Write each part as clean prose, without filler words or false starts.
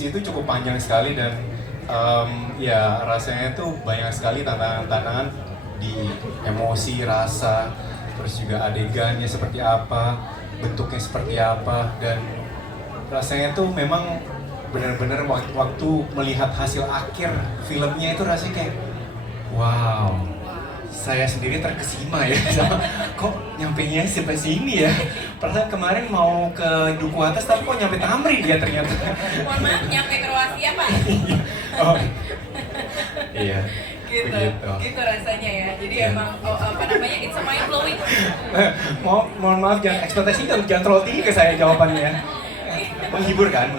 diskusi itu cukup panjang sekali dan ya rasanya itu banyak sekali tantangan-tantangan di emosi, rasa, terus juga adegannya seperti apa, bentuknya seperti apa, dan rasanya itu memang benar-benar waktu melihat hasil akhir filmnya itu rasanya kayak wow, saya sendiri terkesima ya sama kok nyampenya sampai sini ya. Perasaan kemarin mau ke Duku Atas tapi kok nyampe Tamrin dia ternyata. Mohon maaf, nyampe Kroasia Pak. Oh iya. Gitu, Begitu. gitu rasanya ya. Jadi Iya. emang apa namanya, it's a mind blowing. Mohon maaf jangan ekspektasi jangan terlalu tinggi ke saya jawabannya. Menghibur kan,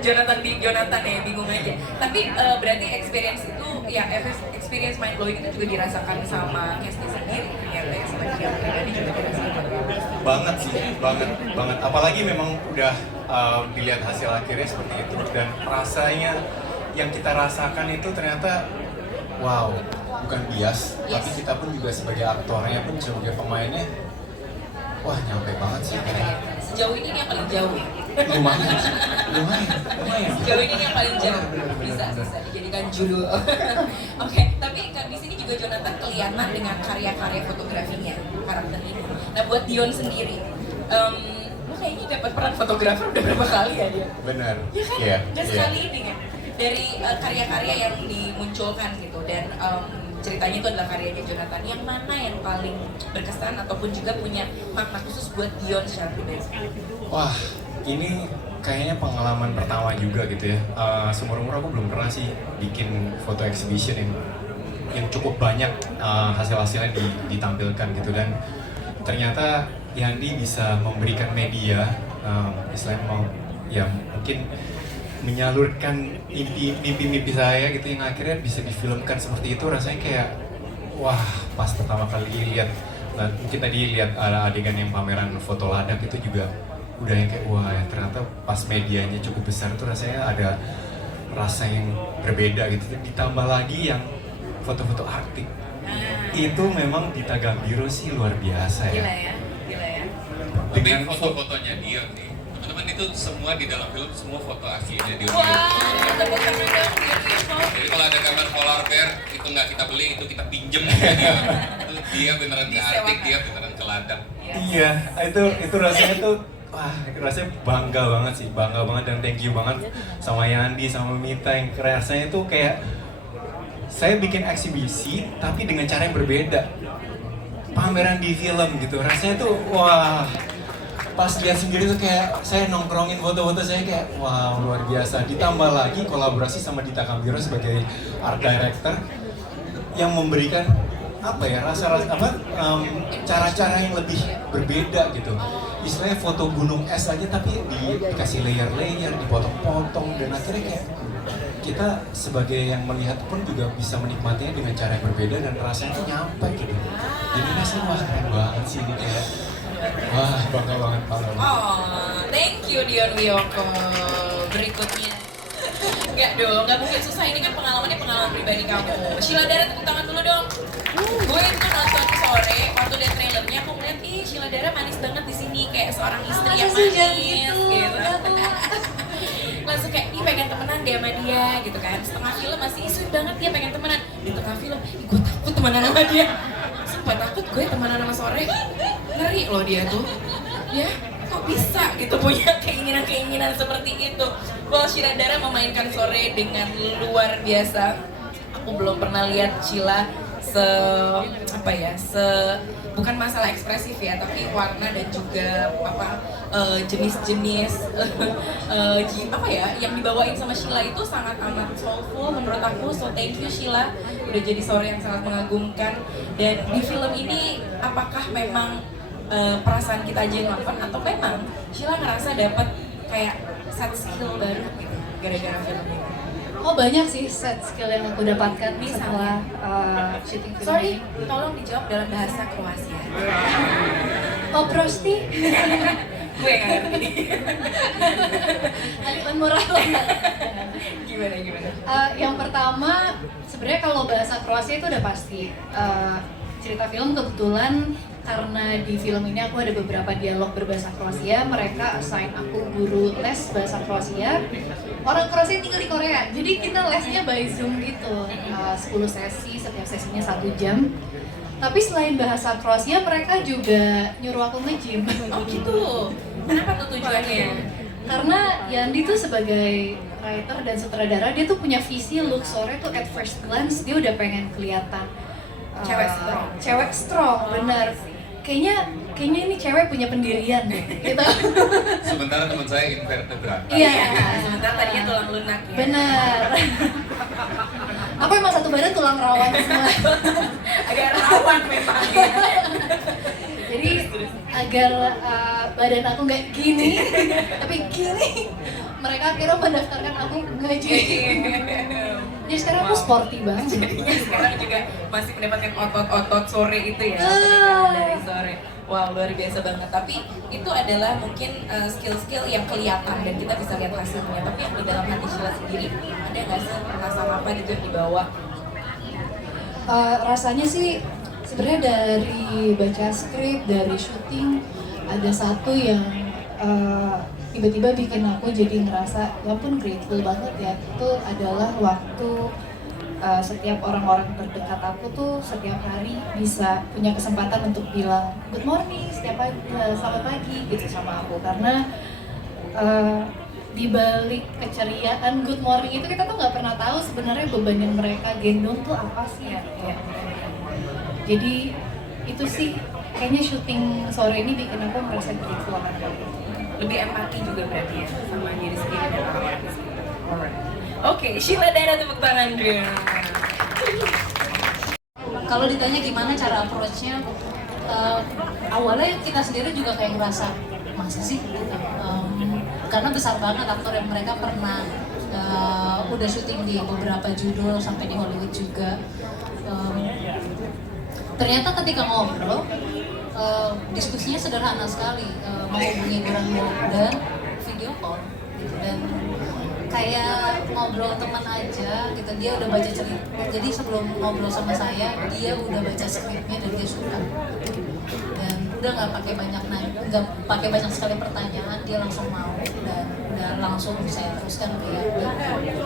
Jonathan ya bingung aja. Tapi berarti experience itu ya experience mind blowing itu juga dirasakan sama castnya sendiri ternyata ya, sama dia pribadi juga dirasakan. Banget sih, banget. Apalagi memang udah dilihat hasil akhirnya seperti itu dan rasanya yang kita rasakan itu ternyata wow, bukan bias, tapi kita pun juga sebagai aktornya pun sebagai pemainnya wah nyampe banget sih kayak Sejauh ini yang paling jauh ya. lumayan. Sejauh ini yang paling jauh bisa dijadikan judul. Oke, tapi kan di sini juga Jonathan kelihatan dengan karya-karya fotografinya karakter ini. Nah buat Dion sendiri, lu kayaknya dapat peran fotografer udah berapa kali ya dia? Benar. Ya kan? Iya, Dan iya. sekali ini kan dari karya-karya yang dimunculkan gitu dan ceritanya itu adalah karyanya Jonathan. Yang mana yang paling berkesan ataupun juga punya makna khusus buat Dion secara pribadi? Wah, ini kayaknya pengalaman pertama juga gitu ya. Seumur-umur aku belum pernah sih bikin foto exhibition yang cukup banyak hasil-hasilnya ditampilkan gitu dan ternyata Yandi bisa memberikan media, istilahnya mau ya mungkin menyalurkan mimpi-mimpi saya gitu yang akhirnya bisa difilmkan seperti itu rasanya kayak wah pas pertama kali lihat. Nah, mungkin tadi lihat ada adegan yang pameran foto ladak itu juga udah yang kayak wah ya, ternyata pas medianya cukup besar tuh rasanya ada rasa yang berbeda gitu. Ditambah lagi yang foto-foto artik itu memang di Tagambiro sih luar biasa ya. Gila ya, gila ya. Tapi foto-fotonya dia nih, teman-teman itu semua di dalam film semua foto aslinya dia. Wah, tepuk tangan dong Dion Wiono. Jadi kalau ada gambar polar bear itu nggak kita beli, itu kita pinjem sama dia. Itu dia beneran ke Arctic, dia beneran ke ladang. Iya, itu rasanya tuh wah, rasanya bangga banget sih, bangga banget dan thank you banget sama Yandi sama Mita yang rasanya tuh kayak saya bikin eksibisi tapi dengan cara yang berbeda. Pameran di film gitu, rasanya tuh wah pas lihat sendiri tuh kayak saya nongkrongin foto-foto saya kayak wow luar biasa. Ditambah lagi kolaborasi sama Dita Kambiro sebagai art director yang memberikan apa ya rasa-rasa apa cara-cara yang lebih berbeda gitu. Istilahnya foto gunung es aja tapi dikasih layer-layer, dipotong-potong dan akhirnya kayak kita sebagai yang melihat pun juga bisa menikmatinya dengan cara yang berbeda dan rasanya tuh nyampe gitu. Jadi rasanya wah keren banget sih ini kayak wah bangga banget banget. Oh, thank you Dion Wiyoko. Berikutnya. Enggak dong, nggak mungkin susah. Ini kan pengalaman pribadi kamu. Sheila Dara tepuk tangan dulu dong. Gue itu nonton sore, waktu lihat trailernya aku ngeliat, ih Sheila Dara manis banget di sini kayak seorang istri yang manis gitu. Langsung kayak, ih pengen temenan deh sama dia gitu kan. Setengah film masih sweet banget dia pengen temenan. Di tengah film, ih gue takut temenan sama dia. Sumpah takut gue temenan sama Sore. Ngeri loh dia tuh. Ya, kok bisa gitu punya keinginan-keinginan seperti itu. Well, Sheila Dara memainkan Sore dengan luar biasa. Aku belum pernah lihat Sheila bukan masalah ekspresif ya, tapi warna dan juga jenis-jenis yang dibawain sama Sheila itu sangat amat soulful menurut aku. So thank you Sheila, udah jadi Sore yang sangat mengagumkan. Dan di film ini apakah memang perasaan kita aja yang nonton atau memang Sheila ngerasa dapat kayak set skill baru gitu gara-gara film ini? Oh banyak sih set skill yang aku dapatkan setelah syuting film Sorry, ini. tolong dijawab dalam bahasa Kroasia. Oh prosti, Gue nggak ngerti. Aliman murah lah. Gimana? Yang pertama, sebenarnya kalau bahasa Kroasia itu udah pasti cerita film kebetulan karena di film ini aku ada beberapa dialog berbahasa Kroasia, mereka assign aku guru les bahasa Kroasia. Orang Kroasia tinggal di Korea, jadi kita lesnya by Zoom gitu, 10 sesi, setiap sesinya 1 jam. Tapi selain bahasa Kroasia, mereka juga nyuruh aku nge-gym. Oh gitu. Kenapa tuh tujuannya? Karena Yandi tuh sebagai writer dan sutradara, dia tuh punya visi look sore tuh at first glance dia udah pengen kelihatan cewek strong, benar. Kayaknya ini cewek punya pendirian deh, gitu. Sementara teman saya invertebrata. Iya. Sebentar tadinya tulang lunak ya. Benar. Aku emang satu badan tulang rawan semua. Agak rawan memang ya. Jadi agar badan aku nggak gini, tapi gini, mereka akhirnya mendaftarkan aku ngaji. Jadi sekarang aku sporty banget. Jadinya sekarang juga masih mendapatkan otot-otot sore itu ya. Dari sore. Wow, luar biasa banget. Tapi itu adalah mungkin skill-skill yang kelihatan dan kita bisa lihat hasilnya. Tapi yang di dalam hati Sheila sendiri, ada nggak sih perasaan apa gitu yang dibawa? Rasanya sih sebenarnya dari baca skrip, dari syuting, ada satu yang tiba-tiba bikin aku jadi ngerasa ya ampun grateful banget ya. Itu adalah waktu setiap orang-orang terdekat aku tuh setiap hari bisa punya kesempatan untuk bilang good morning setiap pagi, selamat pagi gitu sama aku, karena di balik keceriaan good morning itu kita tuh nggak pernah tahu sebenarnya beban yang mereka gendong tuh apa sih ya. Jadi itu sih kayaknya syuting sore ini bikin aku merasa grateful akan hal itu. Lebih empati juga berarti ya sama diri sendiri dan orang-orang di sekitar. Alright. Oke, Sheila Dara tepuk tangan dia. Kalau ditanya gimana cara approach-nya, awalnya kita sendiri juga kayak ngerasa masa sih gitu. Karena besar banget aktor yang mereka pernah udah syuting di beberapa judul sampai di Hollywood juga. Ternyata ketika ngobrol, diskusinya sederhana sekali, menghubungi Branwo dan video call gitu. Dan kayak ngobrol teman aja gitu, dia udah baca cerita, jadi sebelum ngobrol sama saya dia udah baca skripnya dan dia suka dan udah nggak pakai banyak sekali pertanyaan, dia langsung mau dan langsung saya teruskan kayak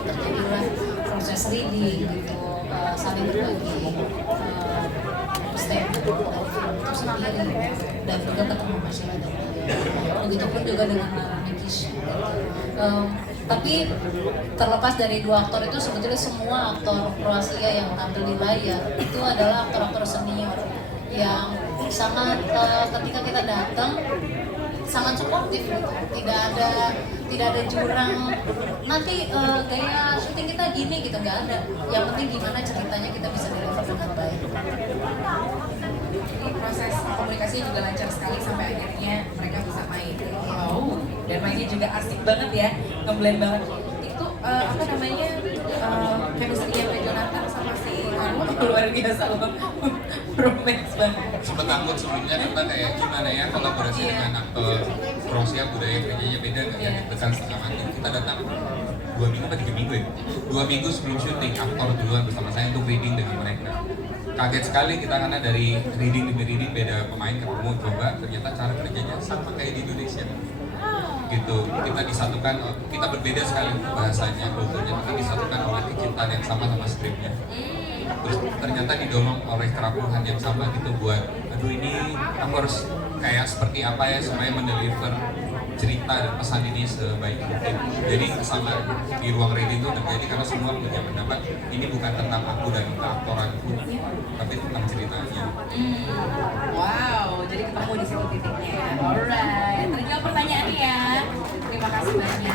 terjadilah proses reading gitu, saling berbagi statement itu sendiri dan juga ketemu masyarakat. Begitupun juga dengan Nikis. Tapi terlepas dari dua aktor itu, sebetulnya semua aktor Kroasia yang tampil di layar itu adalah aktor-aktor senior yang sangat ketika kita datang sangat suportif gitu. Tidak ada jurang nanti gaya syuting kita gini gitu, nggak ada. Yang penting gimana ceritanya kita bisa deliver dengan baik. Jadi proses komunikasinya juga lancar sekali sampai akhirnya mereka bisa main. Wow, dan mainnya juga asik banget ya, ngeblend banget. Itu apa namanya, chemistry-nya Pak Jonathan sama si Armo luar biasa loh, romance banget. Sempet takut sebelumnya kita kayak gimana ya kolaborasi dengan aktor Kroasia, budaya kerjanya beda nggak ya, besar setengah mati. Kita datang 2 minggu atau 3 minggu ya? 2 minggu sebelum syuting, aktor duluan bersama saya untuk reading dengan mereka. Kaget sekali kita karena dari reading demi reading beda pemain ketemu coba, ternyata cara kerjanya sama kayak di Indonesia gitu. Kita disatukan, kita berbeda sekali bahasanya, kulturnya, tapi disatukan oleh kecintaan yang sama skripnya. Terus ternyata didorong oleh kerapuhan yang sama gitu buat aduh ini aku harus kayak seperti apa ya supaya mendeliver cerita dan pesan ini sebaik mungkin. Jadi sama di ruang reading itu terjadi karena semua punya pendapat ini bukan tentang aku dan aktoranku, tapi tentang ceritanya. Wow, jadi ketemu di situ titiknya. Alright, terjawab pertanyaannya ya. Terima kasih banyak.